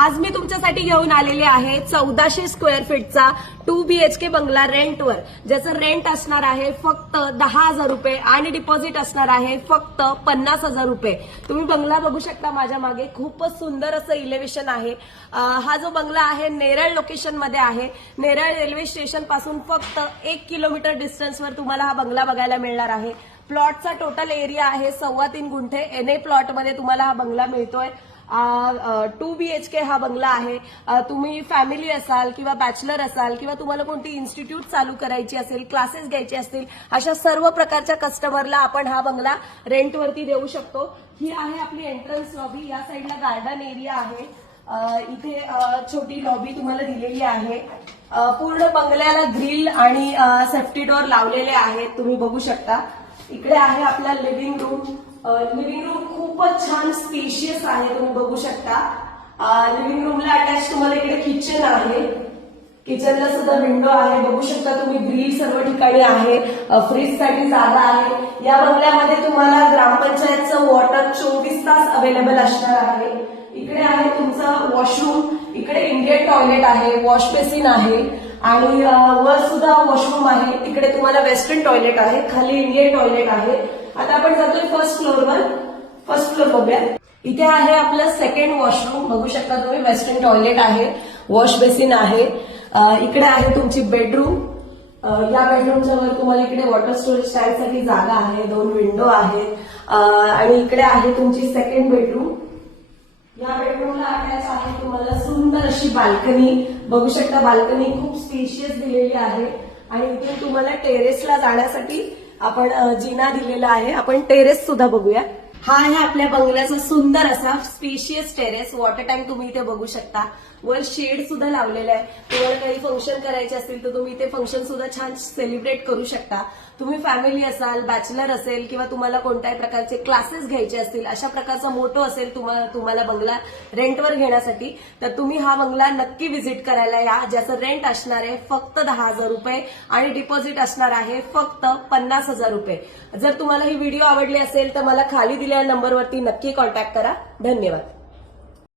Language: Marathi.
आज मी तुमच्यासाठी घेऊन आलेले आहे 1400 स्क्वेअर फीटचा 2 BHK बंगला रेंटवर, ज्याचं रेंट असणार आहे फक्त 10,000 रुपये आणि डिपॉझिट असणार आहे फक्त 50,000 रुपये। तुम्ही बंगला बघू शकता माझ्या मागे, खूपच सुंदर असं इलेव्हेशन आहे। हा जो बंगला आहे नेरळ लोकेशन मध्ये आहे। नेरळ रेल्वे स्टेशन पासून फक्त 1 किलोमीटर डिस्टन्सवर तुम्हाला हा बंगला बघायला मिळणार आहे। प्लॉटचा टोटल एरिया आहे 3.25 गुंठे। NA प्लॉट मध्ये तुम्हाला हा बंगला मिळतोय। 2 BHK हा बंगला आहे। तुम्ही फॅमिली असाल किंवा बॅचलर असाल किंवा तुम्हाला कोणती इन्स्टिट्यूट चालू करायची असेल, क्लासेस घ्यायचे असतील, अशा सर्व प्रकारच्या कस्टमरला आपण हा बंगला रेंटवरती देऊ शकतो। ही आहे आपली एंट्रन्स लॉबी। या साईडला गार्डन एरिया आहे। इथे छोटी लॉबी तुम्हाला दिलेली आहे। पूर्ण बंगल्याला ग्रिल आणि सेफ्टी डोअर लावलेले आहेत, तुम्ही बघू शकता। इकडे आहे आपला लिव्हिंग रूम। लिव्हिंग रूम खूपच छान स्पेशियस आहे, तुम्ही बघू शकता। लिव्हिंग रूमला अटॅच तुम्हाला इकडे किचन आहे। किचनला सुद्धा विंडो आहे, बघू शकता तुम्ही। ग्रिल सर्व ठिकाणी आहे। फ्रीज साठी जागा आहे। या बंगल्यामध्ये तुम्हाला ग्रामपंचायतचं वॉटर 24 तास अवेलेबल असणार आहे। इकडे आहे तुमचं वॉशरूम। इकडे इंडियन टॉयलेट आहे, वॉश बेसिन आहे आणि वर सुद्धा वॉशरूम आहे। तिकडे तुम्हाला वेस्टर्न टॉयलेट आहे, खाली इंडियन टॉयलेट आहे। आता आपण जातोय फर्स्ट फ्लोअरवर। फर्स्ट फ्लोअर बघूया। इथे आहे आपलं सेकंड वॉशरूम, बघू शकता तुम्ही। वेस्टर्न टॉयलेट आहे, वॉश बेसिन आहे। इकडे आहे तुमची बेडरूम। या बेडरूमच्या वर तुम्हाला इकडे वॉटर स्टोरेज टँकसाठी जागा आहे, 2 विंडो आहेत आणि इकडे आहे तुमची सेकंड बेडरूम। या बेडरूमला अटॅच आहे तुम्हाला सुंदर अशी बाल्कनी, बघू शकता। बाल्कनी खूप स्पेशियस दिलेली आहे आणि इथे तुम्हाला टेरेसला जाण्यासाठी आपण जिना दिलेला आहे। आपण टेरेस सुद्धा बघूया। हा आहे आपल्या बंगल्याचा सुंदर असा स्पेशियस टेरेस। वॉटर टँक तुम्ही इथे बघू शकता। वर शेड सुद्धा लावलेला आहे। तुम्हाला काही फंक्शन करायचे असतील तर तुम्ही इथे फंक्शन सुद्धा छान सेलिब्रेट करू शकता। तुम्ही फॅमिली असाल, बॅचलर असेल किंवा तुम्हाला कोणत्याही प्रकारचे क्लासेस घ्यायचे असतील, अशा प्रकारचा मोठो असेल तुम्हाला बंगला रेंटवर घेण्यासाठी, तर तुम्ही हा बंगला नक्की व्हिजिट करायला या, ज्याचं रेंट असणार आहे फक्त 10,000 रुपये आणि डिपॉझिट असणार आहे फक्त 50,000 रुपये। जर तुम्हाला ही व्हिडिओ आवडली असेल तर मला खाली दिलेल्या नंबरवरती नक्की कॉन्टॅक्ट करा। धन्यवाद।